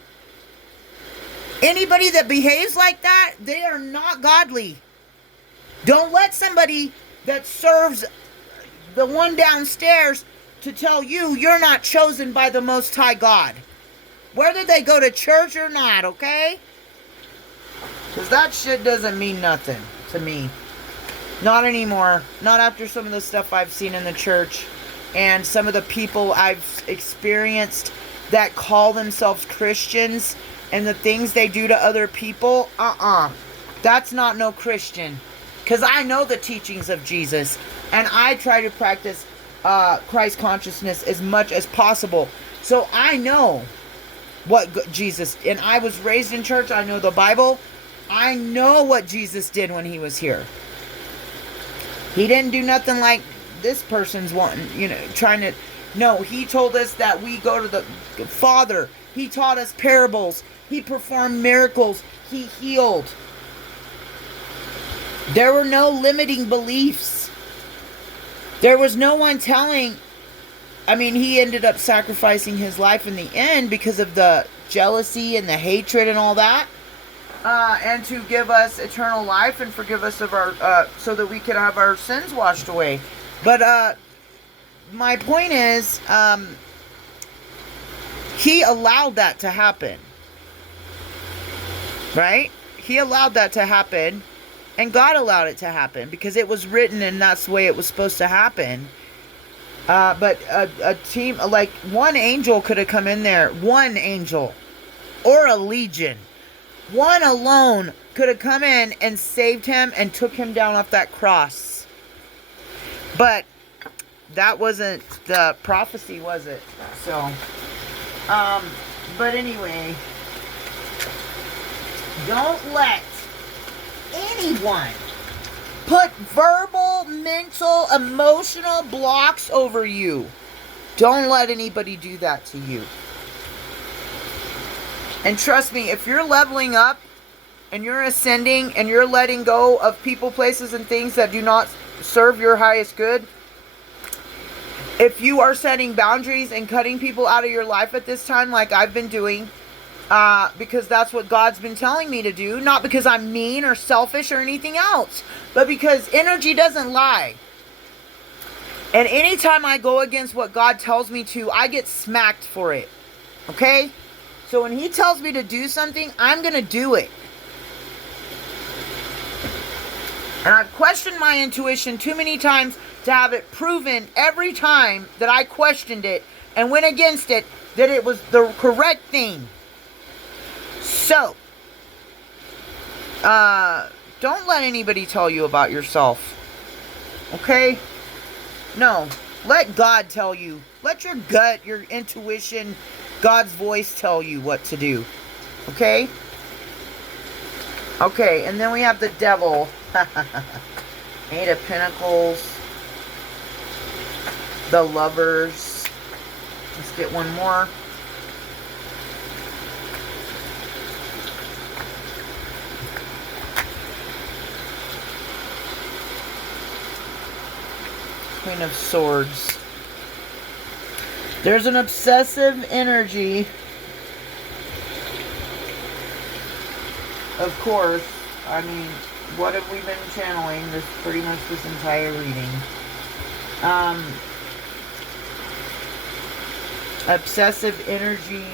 Anybody that behaves like that, they are not godly. Don't let somebody that serves the one downstairs to tell you you're not chosen by the Most High God. Whether they go to church or not, okay? Because that shit doesn't mean nothing to me. Not anymore. Not after some of the stuff I've seen in the church. And some of the people I've experienced that call themselves Christians. And the things they do to other people. That's not no Christian. Because I know the teachings of Jesus. And I try to practice Christ consciousness as much as possible. So I know what Jesus, and I was raised in church. I know the Bible. I know what Jesus did when he was here. He didn't do nothing like this person's wanting, trying to. No, he told us that we go to the Father. He taught us parables. He performed miracles. He healed. There were no limiting beliefs. There was no one telling. I mean, he ended up sacrificing his life in the end because of the jealousy and the hatred and all that. And to give us eternal life and forgive us of our, so that we can have our sins washed away. But, my point is, he allowed that to happen. Right? He allowed that to happen. And God allowed it to happen because it was written and that's the way it was supposed to happen. But a team, like one angel could have come in there. One angel. Or a legion. One alone could have come in and saved him and took him down off that cross. But that wasn't the prophecy, was it? So, but anyway, don't let anyone put verbal, mental, emotional blocks over you. Don't let anybody do that to you. And trust me, if you're leveling up and you're ascending and you're letting go of people, places, and things that do not serve your highest good, if you are setting boundaries and cutting people out of your life at this time, like I've been doing, because that's what God's been telling me to do, not because I'm mean or selfish or anything else, but because energy doesn't lie. And anytime I go against what God tells me to, I get smacked for it. Okay? So when he tells me to do something, I'm going to do it. And I've questioned my intuition too many times to have it proven every time that I questioned it and went against it that it was the correct thing. So, don't let anybody tell you about yourself. Okay? No. Let God tell you. Let your gut, your intuition, God's voice tell you what to do. Okay? Okay, and then we have the devil. Eight of Pentacles. The Lovers. Let's get one more. Queen of Swords. There's an obsessive energy. Of course. I mean, what have we been channeling this pretty much this entire reading? Obsessive energy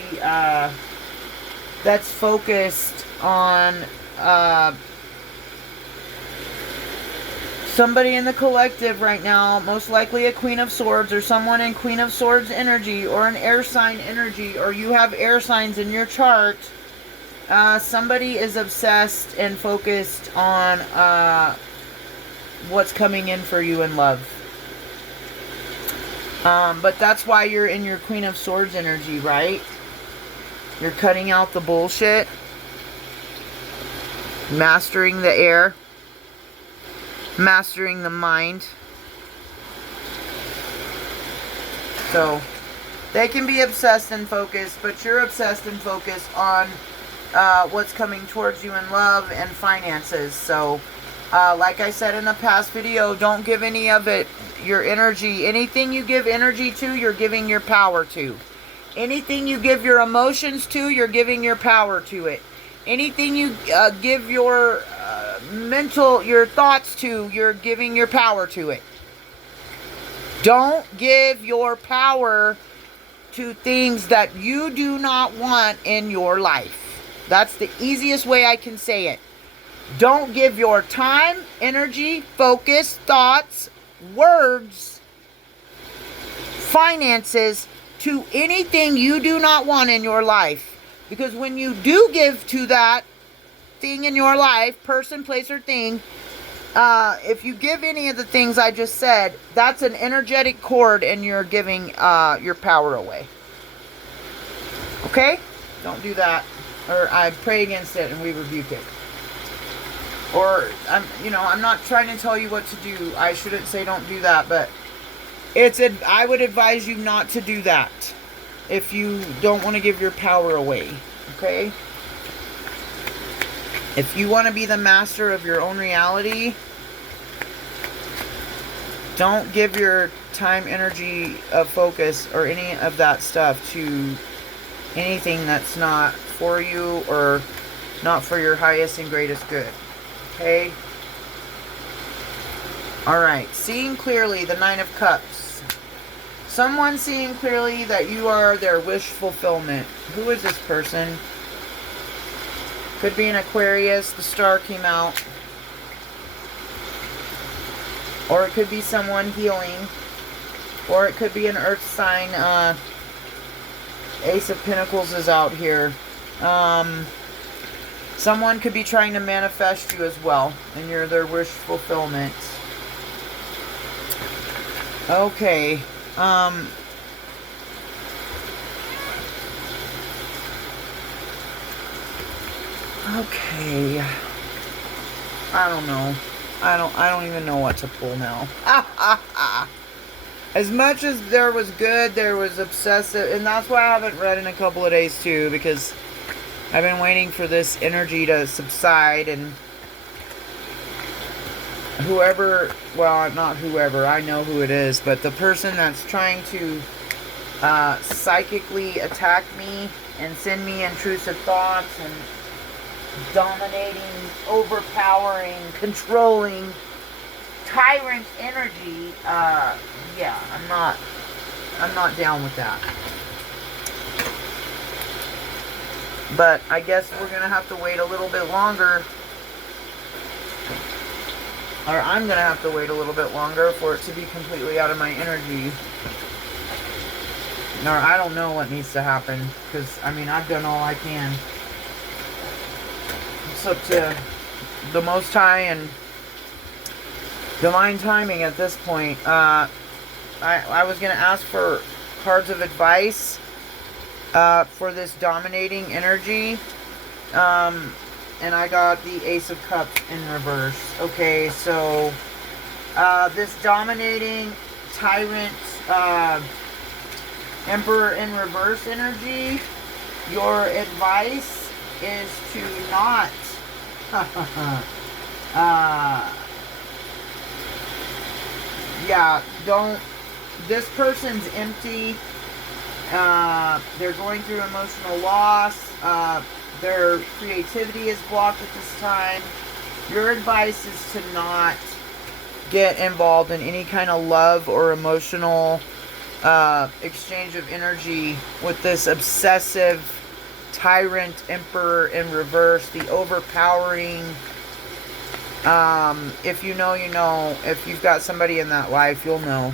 that's focused on somebody in the collective right now, most likely a Queen of Swords or someone in Queen of Swords energy or an air sign energy, or you have air signs in your chart. Somebody is obsessed and focused on what's coming in for you in love. But that's why you're in your Queen of Swords energy, right? You're cutting out the bullshit. Mastering the air. Mastering the mind. So, they can be obsessed and focused, but you're obsessed and focused on what's coming towards you in love and finances. So, like I said in a past video, don't give any of it your energy. Anything you give energy to, you're giving your power to. Anything you give your emotions to, you're giving your power to it. Anything you give your your thoughts to, you're giving your power to it. Don't give your power to things that you do not want in your life. That's the easiest way I can say it. Don't give your time, energy, focus, thoughts, words, finances to anything you do not want in your life. Because when you do give to that thing in your life, person, place, or thing, if you give any of the things I just said, that's an energetic cord and you're giving your power away. Okay? Don't do that. Or I pray against it and we rebuke it. Or, I'm not trying to tell you what to do. I shouldn't say don't do that, but I would advise you not to do that if you don't want to give your power away. Okay? If you want to be the master of your own reality, don't give your time, energy, focus, or any of that stuff to anything that's not for you or not for your highest and greatest good. Okay? Alright. Seeing clearly, the Nine of Cups. Someone seeing clearly that you are their wish fulfillment. Who is this person? Could be an Aquarius. The star came out. Or it could be someone healing. Or it could be an earth sign. Ace of Pentacles is out here. Someone could be trying to manifest you as well. And you're their wish fulfillment. Okay. Okay. I don't know. I don't even know what to pull now. As much as there was good, there was obsessive, and that's why I haven't read in a couple of days too, because I've been waiting for this energy to subside, and whoever, well, not whoever, I know who it is, but the person that's trying to psychically attack me and send me intrusive thoughts and dominating, overpowering, controlling, tyrant energy, yeah, I'm not down with that. But I guess we're gonna have to wait a little bit longer. Or I'm gonna have to wait a little bit longer for it to be completely out of my energy. Or I don't know what needs to happen, because I've done all I can. It's up to the Most High and divine timing at this point. I was going to ask for cards of advice for this dominating energy. And I got the Ace of Cups in reverse. Okay, so this dominating tyrant Emperor in reverse energy, your advice is to not yeah, don't, this person's empty, they're going through emotional loss, their creativity is blocked at this time. Your advice is to not get involved in any kind of love or emotional exchange of energy with this obsessive tyrant emperor in reverse, the overpowering. If you know, you know. If you've got somebody in that life, you'll know.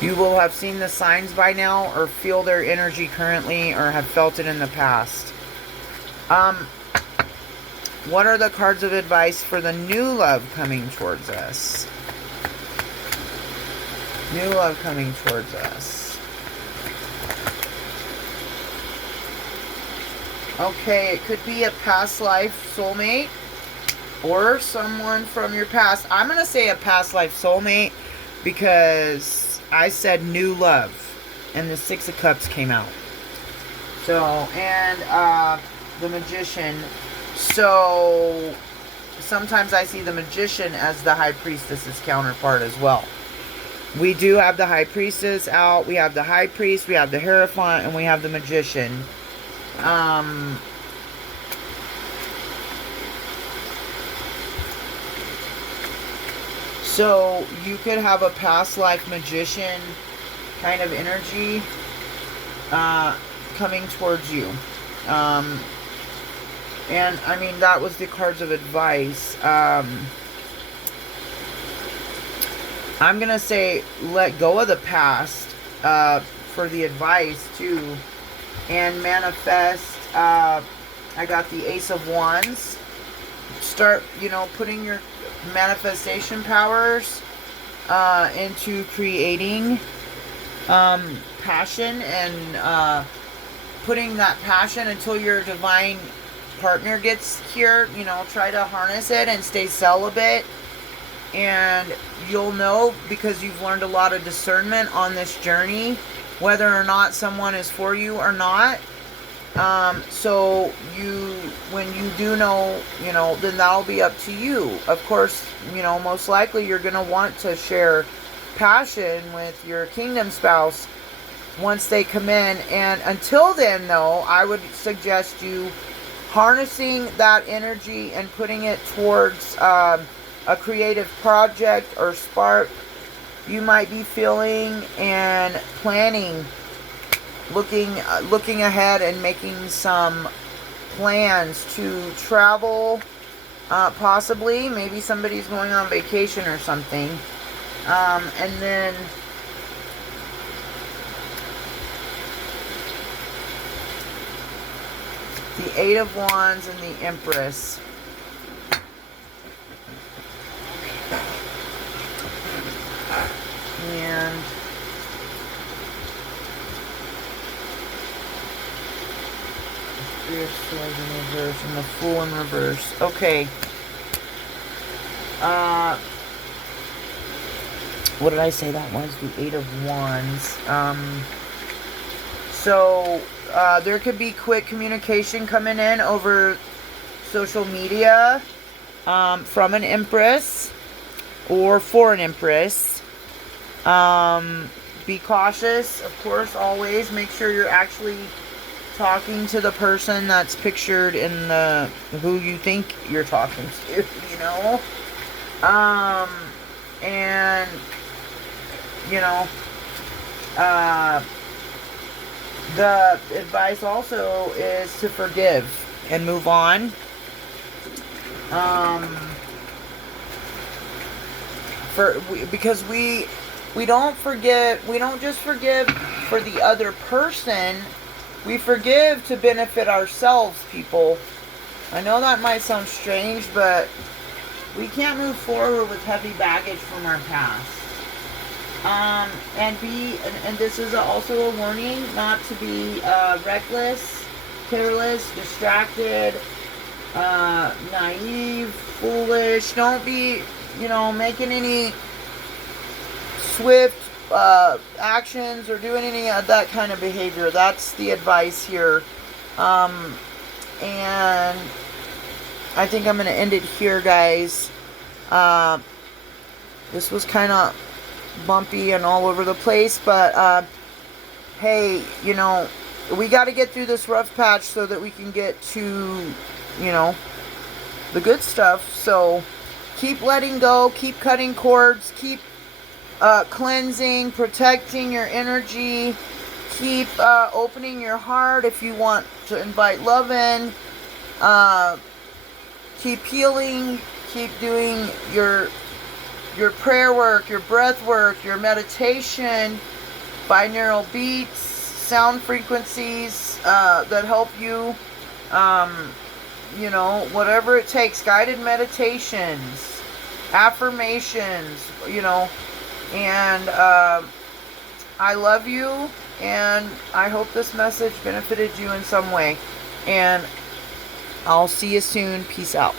You will have seen the signs by now, or feel their energy currently, or have felt it in the past. What are the cards of advice for the new love coming towards us? New love coming towards us. Okay, it could be a past life soulmate or someone from your past. I'm going to say a past life soulmate because I said new love and the Six of Cups came out. So, and the Magician. So, sometimes I see the Magician as the High Priestess's counterpart as well. We do have the High Priestess out. We have the High Priest. We have the Hierophant. And we have the Magician. So, you could have a past life Magician kind of energy coming towards you. And, I mean, that was the cards of advice. I'm going to say let go of the past for the advice, too. And manifest. I got the Ace of Wands. Start, putting your manifestation powers into creating passion and putting that passion until your divine partner gets here. You know, try to harness it and stay celibate. And you'll know, because you've learned a lot of discernment on this journey, whether or not someone is for you or not. So when you do know, you know, then that'll be up to you. Of course, you know, most likely you're going to want to share passion with your kingdom spouse once they come in. And until then, though, I would suggest you harnessing that energy and putting it towards a creative project or spark you might be feeling, and planning, looking ahead and making some plans to travel, possibly. Maybe somebody's going on vacation or something. And then the Eight of Wands and the Empress. And Spirit Swords in reverse and the Fool in reverse. Okay. What did I say that was? The Eight of Wands. So there could be quick communication coming in over social media from an Empress or for an Empress. Be cautious, of course, always. Make sure you're actually talking to the person that's pictured in the who you think you're talking to, you know. And you know, the advice also is to forgive and move on. Because we don't forgive. We don't just forgive for the other person. We forgive to benefit ourselves, people. I know that might sound strange, but we can't move forward with heavy baggage from our past. And this is also a warning not to be reckless, careless, distracted, naive, foolish. Don't be, you know, making any swift actions or doing any of that kind of behavior. That's the advice here. And I think I'm going to end it here, guys. This was kind of bumpy and all over the place, but hey, you know, we got to get through this rough patch so that we can get to, you know, the good stuff. So keep letting go, keep cutting cords, keep cleansing, protecting your energy, keep opening your heart if you want to invite love in, keep healing, keep doing your prayer work, your breath work, your meditation, binaural beats, sound frequencies that help you, you know, whatever it takes, guided meditations, affirmations, you know. And I love you, and I hope this message benefited you in some way. And I'll see you soon. Peace out.